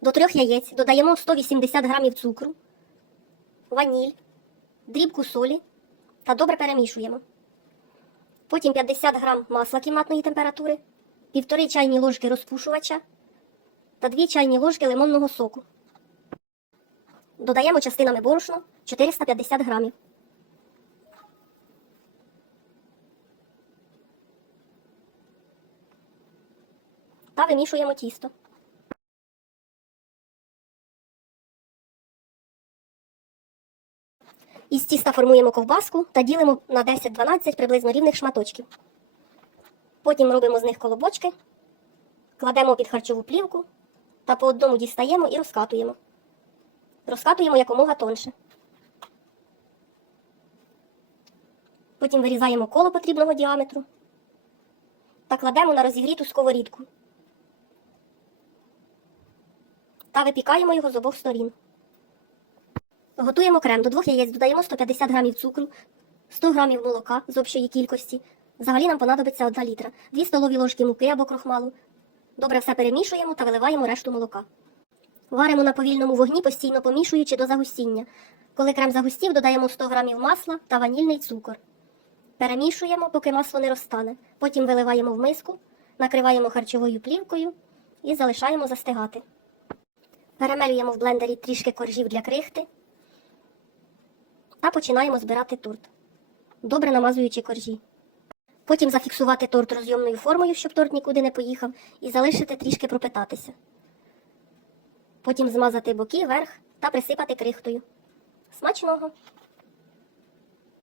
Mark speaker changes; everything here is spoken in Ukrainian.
Speaker 1: До трьох яєць додаємо 180 грамів цукру, ваніль, дрібку солі та добре перемішуємо. Потім 50 грам масла кімнатної температури, півтори чайні ложки розпушувача та 2 чайні ложки лимонного соку. Додаємо частинами борошно 450 грамів. Та вимішуємо тісто. Із тіста формуємо ковбаску та ділимо на 10-12 приблизно рівних шматочків. Потім робимо з них колобочки, кладемо під харчову плівку та по одному дістаємо і розкатуємо. Розкатуємо якомога тонше. Потім вирізаємо коло потрібного діаметру та кладемо на розігріту сковорідку. Та випікаємо його з обох сторін. Готуємо крем. До двох яєць додаємо 150 грамів цукру, 100 грамів молока з общої кількості. Взагалі нам понадобиться 1 літра, 2 столові ложки муки або крохмалу. Добре все перемішуємо та виливаємо решту молока. Варимо на повільному вогні, постійно помішуючи до загустіння. Коли крем загустів, додаємо 100 грамів масла та ванільний цукор. Перемішуємо, поки масло не розтане. Потім виливаємо в миску, накриваємо харчовою плівкою і залишаємо застигати. Перемелюємо в блендері трішки коржів для крихти та починаємо збирати торт, добре намазуючи коржі. Потім зафіксувати торт розйомною формою, щоб торт нікуди не поїхав, і залишити трішки пропитатися. Потім змазати боки, верх та присипати крихтою. Смачного!